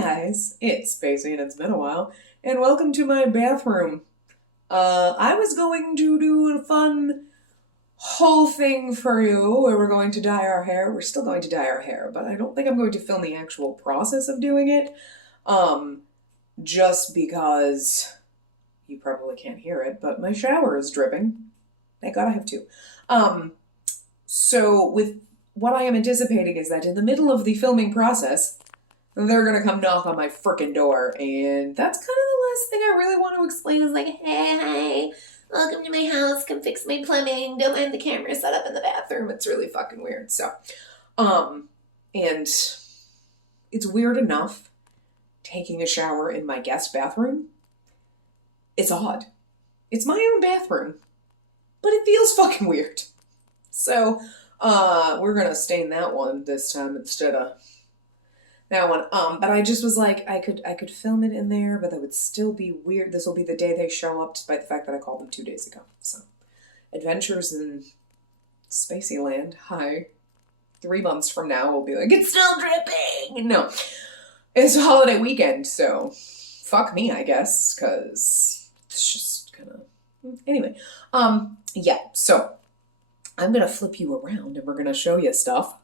guys, it's Spacey and it's been a while, and welcome to my bathroom. I was going to do a fun whole thing for you where we're going to dye our hair. We're still going to dye our hair, but I don't think I'm going to film the actual process of doing it. Just because you probably can't hear it, but my shower is dripping. Thank God I have two. So with what I am anticipating is that in the middle of the filming process, they're gonna come knock on my frickin' door, and that's kind of the last thing I really want to explain is like, hey, welcome to my house, come fix my plumbing, don't mind the camera set up in the bathroom, it's really fucking weird, so, and it's weird enough taking a shower in my guest bathroom. It's odd. It's my own bathroom, but it feels fucking weird. So, we're gonna stain that one this time instead of that one. But I just was like, I could film it in there, but that would still be weird. This will be the day they show up, despite the fact that I called them 2 days ago. So, adventures in Spacey Land. Hi. 3 months from now, we'll be like, it's still dripping! No. It's a holiday weekend, so fuck me, I guess, because it's just kind of... Anyway. Yeah, so I'm going to flip you around, and we're going to show you stuff.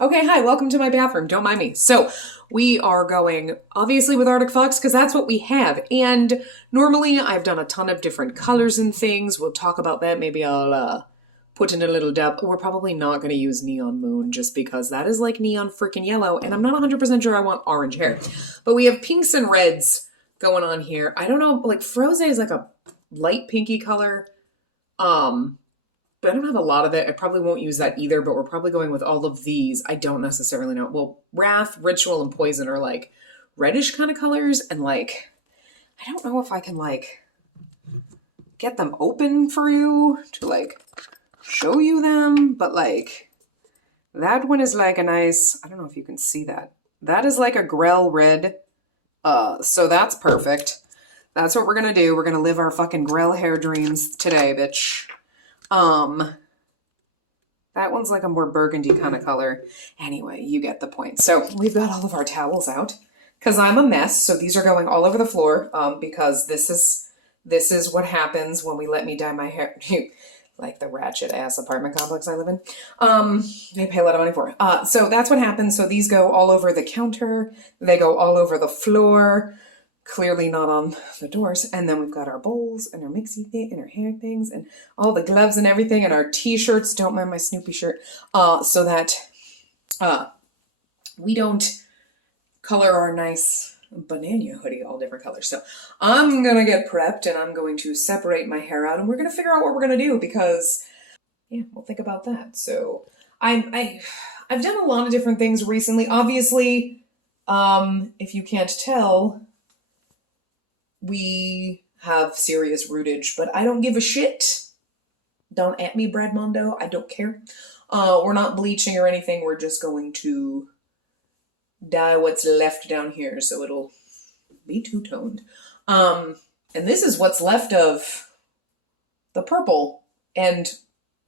Okay, hi, welcome to my bathroom. Don't mind me. So, we are going, obviously, with Arctic Fox, because that's what we have. And normally, I've done a ton of different colors and things. We'll talk about that. Maybe I'll put in a little depth. We're probably not going to use Neon Moon, just because that is like neon freaking yellow, and I'm not 100% sure I want orange hair. But we have pinks and reds going on here. I don't know, like, Froze is like a light pinky color. But I don't have a lot of it. I probably won't use that either, but we're probably going with all of these. I don't necessarily know. Well, Wrath, Ritual, and Poison are like reddish kind of colors. And like, I don't know if I can like get them open for you to like show you them. But like, that one is like a nice, I don't know if you can see that. That is like a grell red. So that's perfect. That's what we're going to do. We're going to live our fucking grell hair dreams today, bitch. That one's like a more burgundy kind of color. Anyway, you get the point. So we've got all of our towels out because I'm a mess. So these are going all over the floor, because this is what happens when we let me dye my hair. Like the ratchet ass apartment complex I live in. They pay a lot of money for. So that's what happens. So these go all over the counter. They go all over the floor. Clearly not on the doors. And then we've got our bowls and our mixy thing and our hair things and all the gloves and everything and our t-shirts. Don't mind my Snoopy shirt. So that we don't color our nice banana hoodie all different colors. So I'm going to get prepped and I'm going to separate my hair out and we're going to figure out what we're going to do because, yeah, we'll think about that. So I've done a lot of different things recently. Obviously, if you can't tell, we have serious rootage, but I don't give a shit. Don't at me, Brad Mondo. I don't care. We're not bleaching or anything. We're just going to dye what's left down here, so it'll be two-toned. And this is what's left of the purple and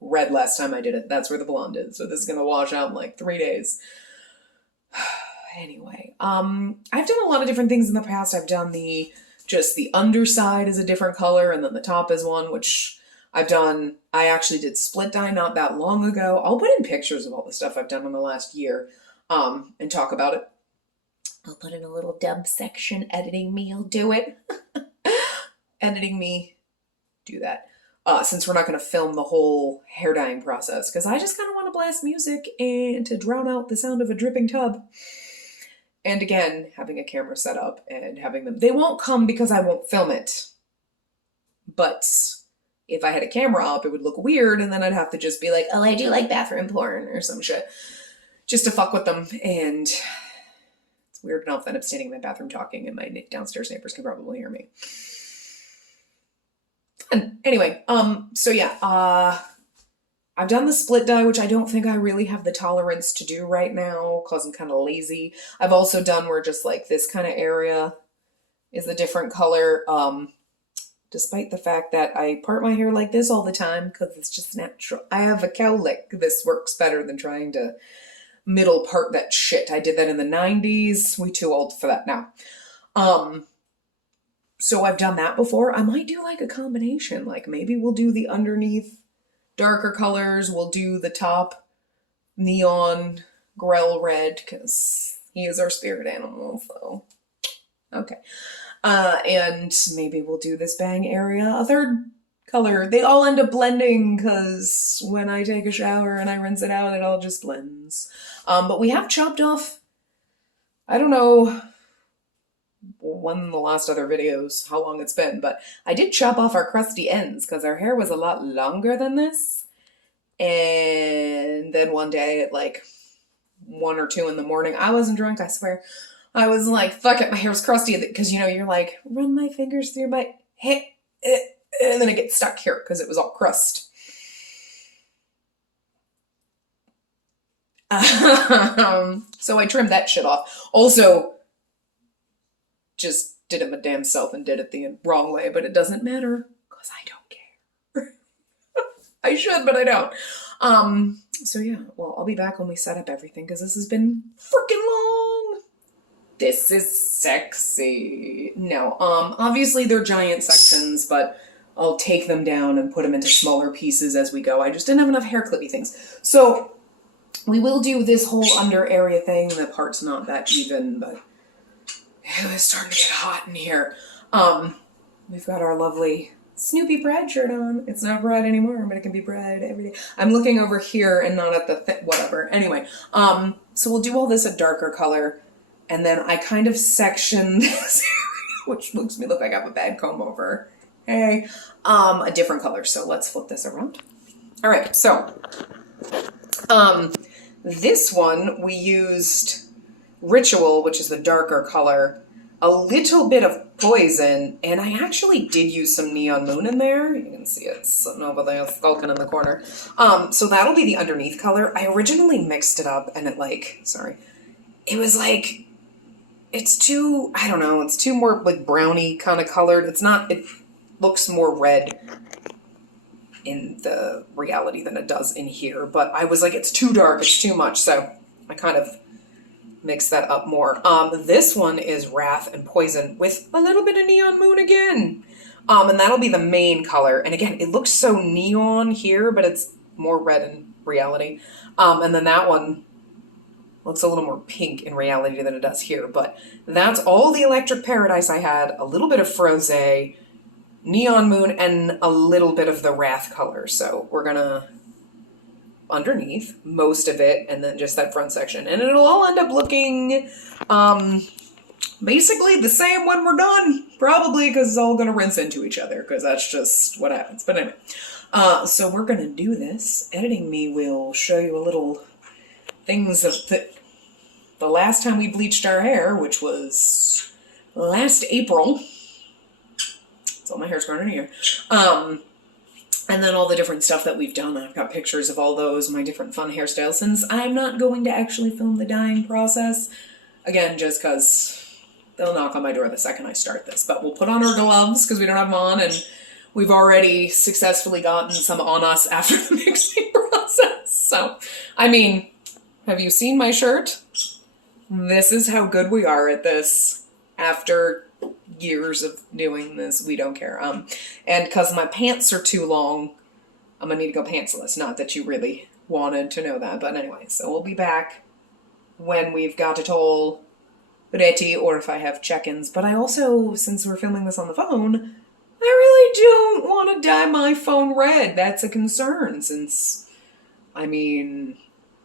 red last time I did it. That's where the blonde is. So this is going to wash out in like 3 days. Anyway, I've done a lot of different things in the past. I've done just the underside is a different color, and then the top is one, which I've done. I actually did split dye not that long ago. I'll put in pictures of all the stuff I've done in the last year, and talk about it. I'll put in a little dub section. Editing me, I'll do it. Editing me, do that. Since we're not going to film the whole hair dyeing process, because I just kind of want to blast music and to drown out the sound of a dripping tub. And again, having a camera set up and having them... They won't come because I won't film it. But if I had a camera up, it would look weird, and then I'd have to just be like, oh, I do like bathroom porn or some shit. Just to fuck with them. And it's weird enough that I'm standing in my bathroom talking, and my downstairs neighbors can probably hear me. And anyway, so yeah, I've done the split dye, which I don't think I really have the tolerance to do right now because I'm kind of lazy. I've also done where just like this kind of area is a different color, despite the fact that I part my hair like this all the time because it's just natural. I have a cowlick. This works better than trying to middle part that shit. I did that in the 90s. We too old for that now. So I've done that before. I might do like a combination. Like maybe we'll do the underneath darker colors. We'll do the top neon grell red because he is our spirit animal. So, okay. And maybe we'll do this bang area a third color. They all end up blending because when I take a shower and I rinse it out, it all just blends. But we have chopped off, I don't know one of the last other videos, how long it's been, but I did chop off our crusty ends because our hair was a lot longer than this. And then one day at like 1 or 2 in the morning, I wasn't drunk, I swear. I was like, fuck it, my hair's crusty. Because, you know, you're like, run my fingers through my hair. And then it gets stuck here because it was all crust. So I trimmed that shit off. Also, just did it my damn self and did it the wrong way, but it doesn't matter because I don't care. I should, but I don't. So yeah, well, I'll be back when we set up everything because this has been freaking long. This is sexy. No, obviously they're giant sections, but I'll take them down and put them into smaller pieces as we go. I just didn't have enough hair clippy things. So we will do this whole under area thing. The part's not that even, but it's starting to get hot in here. We've got our lovely Snoopy Brad shirt on. It's not Brad anymore, but it can be Brad every day. I'm looking over here and not at the whatever. Anyway, so we'll do all this a darker color, and then I kind of section this area, which makes me look like I have a bad comb over. Hey, a different color. So let's flip this around. All right, so this one we used Ritual, which is the darker color, a little bit of Poison, and I actually did use some Neon Moon in there. You can see it's sitting over there skulking in the corner. So that'll be the underneath color. I originally mixed it up and it it was like, it's too, I don't know, it's too more like brownie kind of colored. It looks more red in the reality than it does in here, but I was like, it's too dark, it's too much, so I kind of mix that up more. This one is Wrath and Poison with a little bit of Neon Moon again. And that'll be the main color. And again, it looks so neon here, but it's more red in reality. And then that one looks a little more pink in reality than it does here. But that's all the Electric Paradise I had. A little bit of Froze, Neon Moon, and a little bit of the Wrath color. So we're gonna underneath most of it and then just that front section, and it'll all end up looking basically the same when we're done, probably, because it's all gonna rinse into each other because that's just what happens. But anyway, so we're gonna do this. Editing me will show you a little things of the last time we bleached our hair, which was last April. So my hair's growing in here. And then all the different stuff that we've done. I've got pictures of all those, my different fun hairstyles, since I'm not going to actually film the dyeing process. Again, just because they'll knock on my door the second I start this. But we'll put on our gloves because we don't have them on, and we've already successfully gotten some on us after the mixing process. So, I mean, have you seen my shirt? This is how good we are at this after years of doing this. We don't care. And because my pants are too long, I'm gonna need to go pantsless. Not that you really wanted to know that, but anyway. So we'll be back when we've got it all ready, or if I have check-ins. But I also, since we're filming this on the phone, I really don't want to dye my phone red. That's a concern, since, I mean,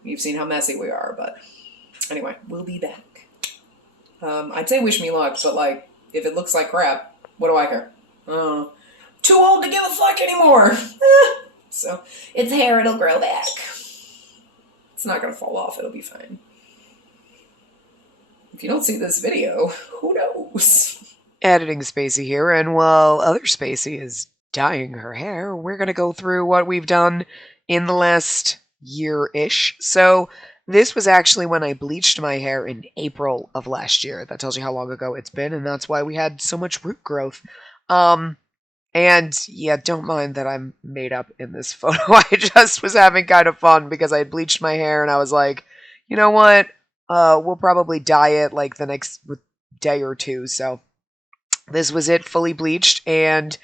you've seen how messy we are. But anyway, we'll be back. I'd say wish me luck, but like, if it looks like crap, what do I care? Too old to give a fuck anymore. So, it's hair, it'll grow back. It's not gonna fall off, it'll be fine. If you don't see this video, who knows? Editing Spacey here, and while other Spacey is dyeing her hair, we're gonna go through what we've done in the last year-ish. So, this was actually when I bleached my hair in April of last year. That tells you how long ago it's been, and that's why we had so much root growth. And yeah, don't mind that I'm made up in this photo. I just was having kind of fun because I had bleached my hair and I was like, you know what? We'll probably dye it like the next day or two. So this was it, fully bleached. And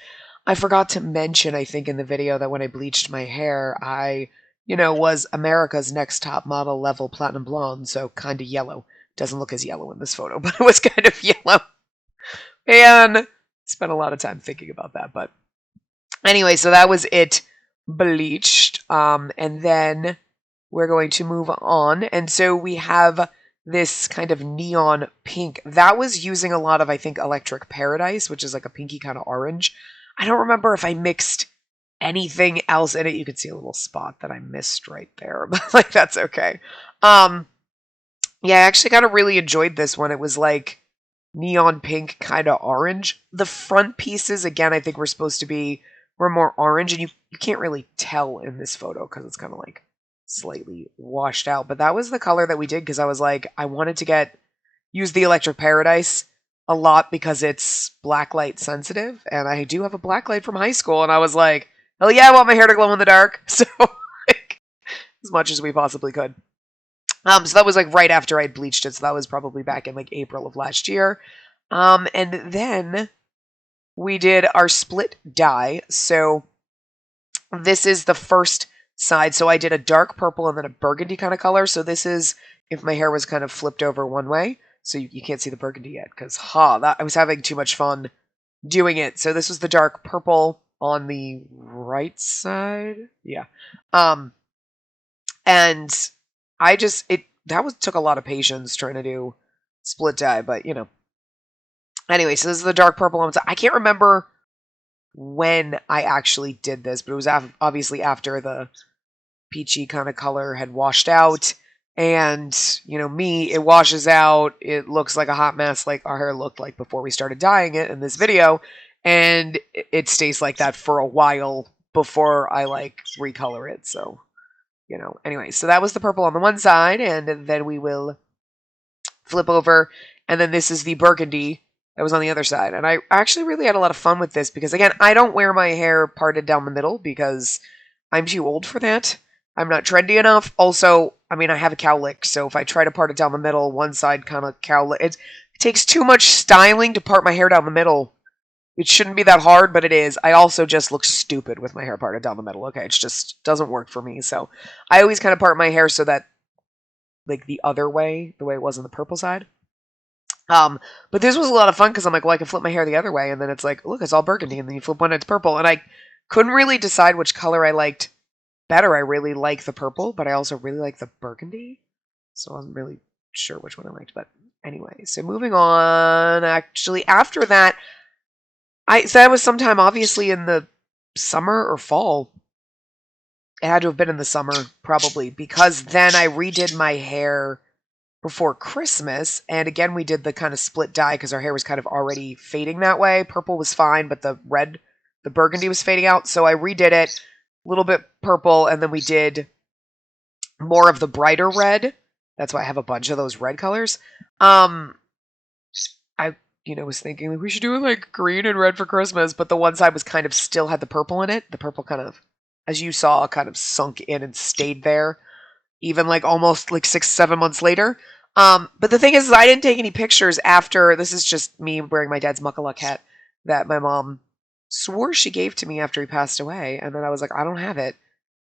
I forgot to mention, I think, in the video that when I bleached my hair, I, was America's Next Top Model level platinum blonde. So kind of yellow. Doesn't look as yellow in this photo, but it was kind of yellow. And spent a lot of time thinking about that. But anyway, so that was it bleached. And then we're going to move on. And so we have this kind of neon pink. That was using a lot of, I think, Electric Paradise, which is like a pinky kind of orange. I don't remember if I mixed anything else in it. You could see a little spot that I missed right there, but like that's okay. Yeah, I actually kind of really enjoyed this one. It was like neon pink, kind of orange. The front pieces, again, I think were more orange, and you can't really tell in this photo because it's kind of like slightly washed out. But that was the color that we did because I was like, I wanted to use the Electric Paradise a lot because it's blacklight sensitive, and I do have a blacklight from high school, and I was like, hell yeah, I want my hair to glow in the dark. So like, as much as we possibly could. So that was like right after I'd bleached it. So that was probably back in like April of last year. And then we did our split dye. So this is the first side. So I did a dark purple and then a burgundy kind of color. So this is if my hair was kind of flipped over one way. So you can't see the burgundy yet because I was having too much fun doing it. So this was the dark purple on the right side. Yeah. And took a lot of patience trying to do split dye, but Anyway, so this is the dark purple on top. I can't remember when I actually did this, but it was obviously after the peachy kind of color had washed out. And, it washes out. It looks like a hot mess like our hair looked like before we started dyeing it in this video. And it stays like that for a while before I recolor it. So, anyway, so that was the purple on the one side. And then we will flip over. And then this is the burgundy that was on the other side. And I actually really had a lot of fun with this because, again, I don't wear my hair parted down the middle because I'm too old for that. I'm not trendy enough. Also, I mean, I have a cowlick, so if I try to part it down the middle, one side kind of cowlick, it takes too much styling to part my hair down the middle. It shouldn't be that hard, but it is. I also just look stupid with my hair parted down the middle. Okay, it just doesn't work for me. So I always kind of part my hair so that, like, the other way, the way it was on the purple side. But this was a lot of fun because I'm like, well, I can flip my hair the other way, and then it's like, look, it's all burgundy, and then you flip one, it's purple, and I couldn't really decide which color I liked better. I really like the purple, but I also really like the burgundy, so I wasn't really sure which one I liked. But anyway, so moving on. Actually, after that, that was sometime obviously in the summer or fall. It had to have been in the summer, probably, because then I redid my hair before Christmas, and again we did the kind of split dye because our hair was kind of already fading that way. Purple was fine, but the burgundy was fading out, so I redid it a little bit purple, and then we did more of the brighter red. That's why I have a bunch of those red colors. I was thinking like we should do it like green and red for Christmas, but the one side was kind of still had the purple in it. The purple kind of, as you saw, kind of sunk in and stayed there, even like almost like 6-7 months later. But the thing is I didn't take any pictures after. This is just me wearing my dad's Muckaluck hat that my mom swore she gave to me after he passed away. And then I was like, I don't have it.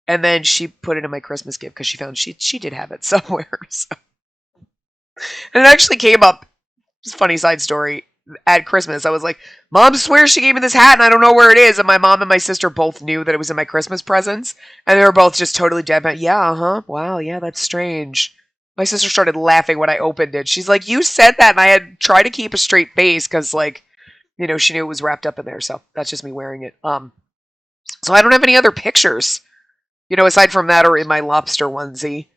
And then she put it in my Christmas gift because she found she did have it somewhere. So. And it actually came up, funny side story, at Christmas. I was like, Mom swears she gave me this hat and I don't know where it is. And my mom and my sister both knew that it was in my Christmas presents. And they were both just totally dead. But yeah, uh-huh. Wow, yeah, that's strange. My sister started laughing when I opened it. She's like, you said that, and I had tried to keep a straight face because, like, she knew it was wrapped up in there. So that's just me wearing it. So I don't have any other pictures, aside from that or in my lobster onesie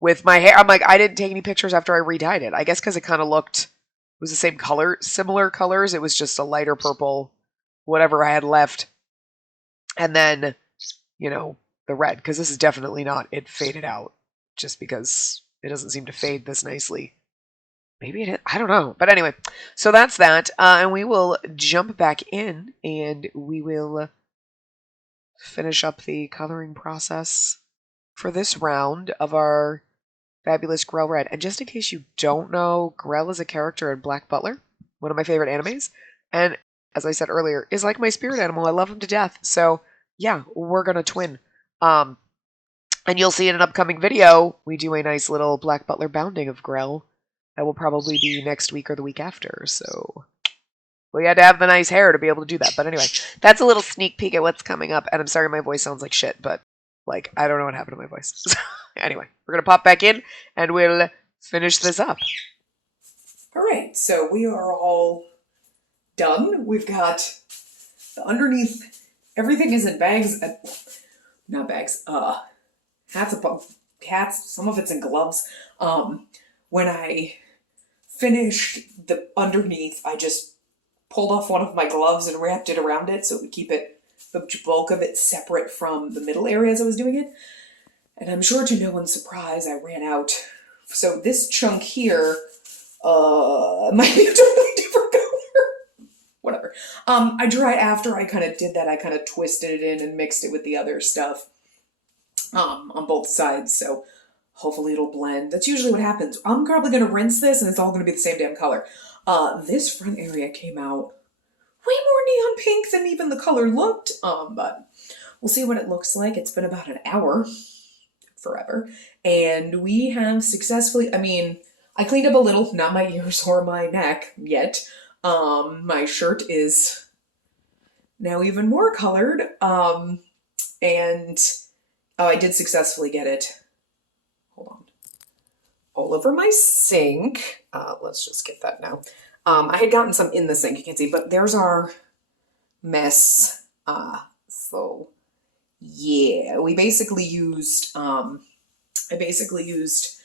with my hair. I'm like, I didn't take any pictures after I redyed it. I guess because it kind of it was the same color, similar colors. It was just a lighter purple, whatever I had left. And then, the red, because this is definitely not it faded out just because it doesn't seem to fade this nicely. Maybe it is. I don't know. But anyway, so that's that. And we will jump back in and we will finish up the coloring process for this round of our Fabulous Grell Red. And just in case you don't know, Grell is a character in Black Butler, one of my favorite animes. And as I said earlier, is like my spirit animal. I love him to death. So yeah, we're gonna twin. Um, and you'll see in an upcoming video, we do a nice little Black Butler bounding of Grell. That will probably be next week or the week after. So we had to have the nice hair to be able to do that. But anyway, that's a little sneak peek at what's coming up. And I'm sorry my voice sounds like shit, but like I don't know what happened to my voice. Anyway, we're gonna pop back in and we'll finish this up. All right, so we are all done. We've got the underneath. Everything is in bags. Not bags. Hats. Some of it's in gloves. When I finished the underneath, I just pulled off one of my gloves and wrapped it around it so it would keep it, the bulk of it, separate from the middle area as I was doing it. And I'm sure to no one's surprise, I ran out. So this chunk here might be a totally different color. Whatever. After I kind of did that, I kind of twisted it in and mixed it with the other stuff on both sides. So hopefully it'll blend. That's usually what happens. I'm probably going to rinse this and it's all going to be the same damn color. This front area came out way more neon pink than even the color looked. But we'll see what it looks like. It's been about an hour. Forever. And we have successfully, I cleaned up a little, not my ears or my neck yet. My shirt is now even more colored. I did successfully get it. Hold on. All over my sink. Let's just get that now. I had gotten some in the sink, you can see, but there's our mess. So yeah, we basically used, I basically used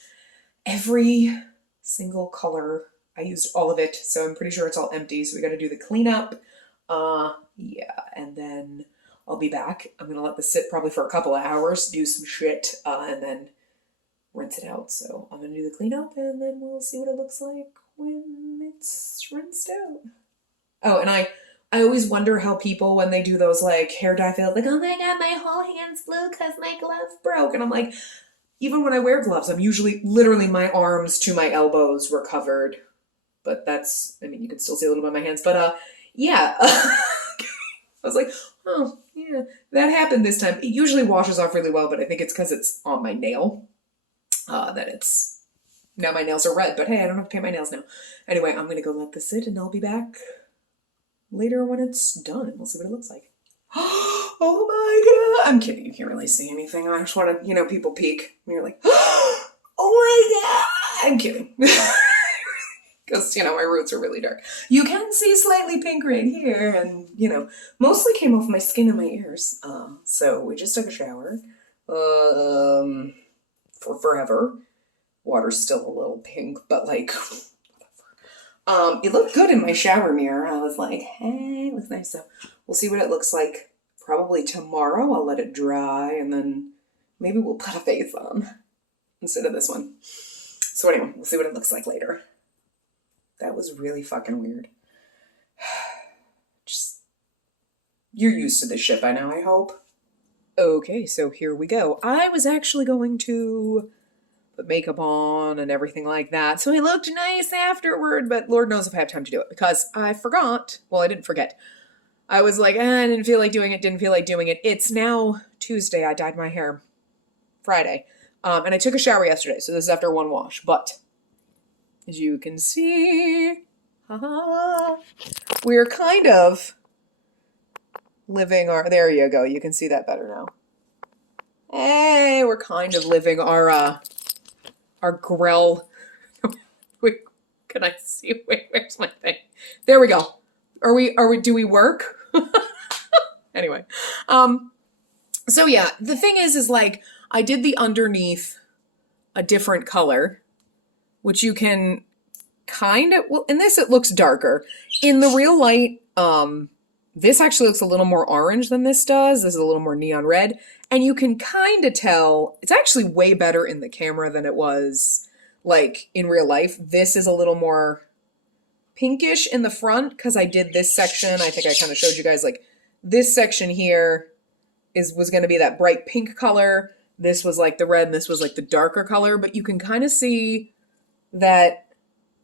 every single color. I used all of it, so I'm pretty sure it's all empty, so we gotta do the cleanup. Yeah, and then I'll be back. I'm gonna let this sit probably for a couple of hours, do some shit, and then rinse it out. So I'm gonna do the cleanup, and then we'll see what it looks like when it's rinsed out. Oh, and I always wonder how people, when they do those like hair dye fails, like, oh my god, my whole hand's blue because my glove broke. And I'm like, even when I wear gloves, I'm usually literally my arms to my elbows were covered. But that's, you can still see a little bit of my hands. But yeah. I was like, oh, yeah, that happened this time. It usually washes off really well, but I think it's because it's on my nail that it's, now my nails are red. But hey, I don't have to paint my nails now. Anyway, I'm going to go let this sit and I'll be back later when it's done and we'll see what it looks like. Oh my god! I'm kidding, you can't really see anything. I just want to, people peek and you're like, oh my god! I'm kidding. Because, my roots are really dark. You can see slightly pink right here and, mostly came off my skin and my ears. So we just took a shower. For forever. Water's still a little pink, but like, it looked good in my shower mirror. I was like, hey, it looks nice. So we'll see what it looks like probably tomorrow. I'll let it dry and then maybe we'll put a face on instead of this one. So anyway, we'll see what it looks like later. That was really fucking weird. You're used to this shit by now, I hope. Okay, so here we go. I was actually going to put makeup on and everything like that, so I looked nice afterward, but Lord knows if I have time to do it, because I forgot. Well, I didn't forget. I was like, I didn't feel like doing it. It's now Tuesday. I dyed my hair Friday. And I took a shower yesterday, so this is after one wash, but as you can see, we're kind of living our, there you go, you can see that better now. Hey, we're kind of living our Grell. Wait, can I see? Wait, where's my thing? There we go. Do we work? Anyway. So yeah, the thing is like, I did the underneath a different color, which you can kind of, well, in this it looks darker. In the real light, this actually looks a little more orange than this does. This is a little more neon red. And you can kind of tell, it's actually way better in the camera than it was like in real life. This is a little more pinkish in the front because I did this section. I think I kind of showed you guys like this section here was going to be that bright pink color. this was like the red and this was like the darker color, but you can kind of see that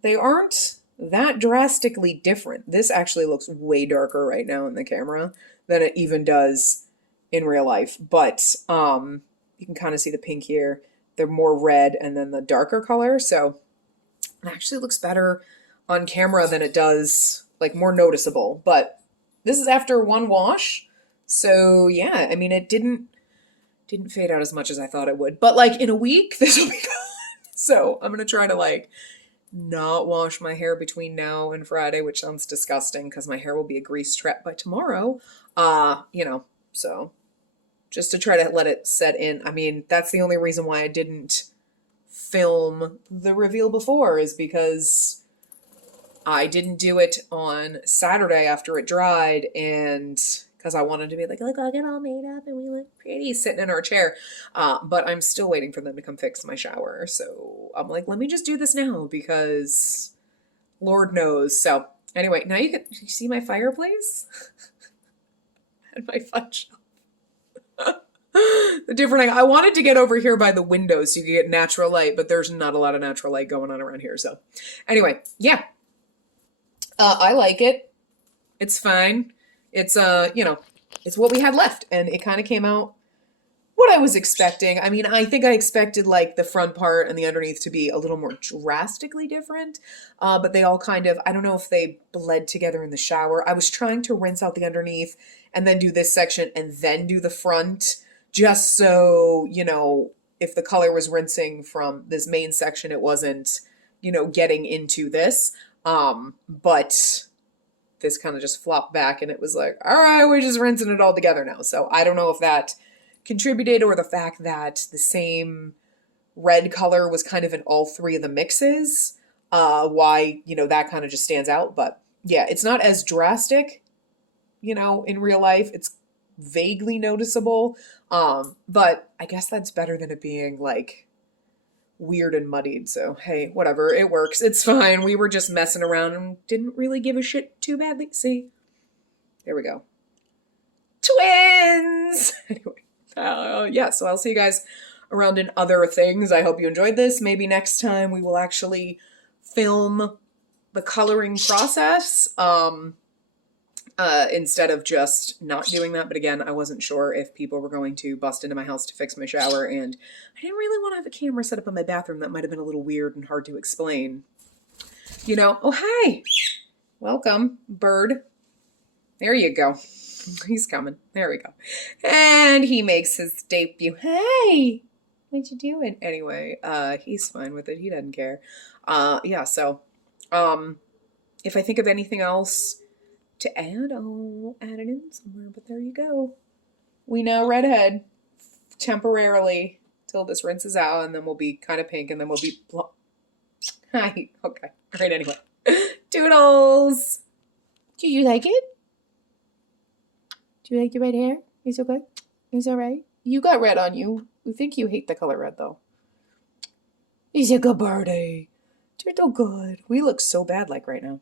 they aren't that drastically different. This actually looks way darker right now in the camera than it even does in real life. But you can kind of see the pink here. They're more red and then the darker color. So it actually looks better on camera than it does, like more noticeable. But this is after one wash. So yeah, I mean, it didn't fade out as much as I thought it would. But like in a week, this will be gone. So I'm going to try to like not wash my hair between now and Friday, which sounds disgusting because my hair will be a grease trap by tomorrow. So just to try to let it set in. I mean, that's the only reason why I didn't film the reveal before, is because I didn't do it on Saturday after it dried, and because I wanted to be like, look, I'll get all made up and we look pretty sitting in our chair. But I'm still waiting for them to come fix my shower. So I'm like, let me just do this now because Lord knows. So anyway, now you see my fireplace and my fun shelf. I wanted to get over here by the window so you could get natural light, but there's not a lot of natural light going on around here. So anyway, yeah. I like it. It's fine. It's it's what we had left, and it kind of came out what I was expecting. I mean, I think I expected like the front part and the underneath to be a little more drastically different, but they all kind of, I don't know if they bled together in the shower. I was trying to rinse out the underneath and then do this section and then do the front, just so, if the color was rinsing from this main section, it wasn't, getting into this. But this kind of just flopped back and it was like, all right, we're just rinsing it all together now. So I don't know if that contributed, or the fact that the same red color was kind of in all three of the mixes, why, that kind of just stands out. But yeah, it's not as drastic, in real life. It's vaguely noticeable. But I guess that's better than it being like weird and muddied. So hey, whatever, it works. It's fine. We were just messing around and didn't really give a shit too badly. See, there we go. Twins. Anyway, yeah, so I'll see you guys around in other things. I hope you enjoyed this. Maybe next time we will actually film the coloring process, instead of just not doing that. But again, I wasn't sure if people were going to bust into my house to fix my shower, and I didn't really want to have a camera set up in my bathroom. That might have been a little weird and hard to explain. Oh, hi. Welcome, bird. There you go. He's coming. There we go. And he makes his debut. Hey, what you doing? Anyway, he's fine with it. He doesn't care. Yeah, so, if I think of anything else to add, I'll add it in somewhere, but there you go. We now redhead temporarily till this rinses out, and then we'll be kind of pink, and then we'll be Hi. Okay. Great. Anyway. Doodles. Do you like it? Do you like your red hair? It's okay? It's alright? You got red on you. You think you hate the color red, though. He's a good birdie. You're so good. We look so bad, like, right now.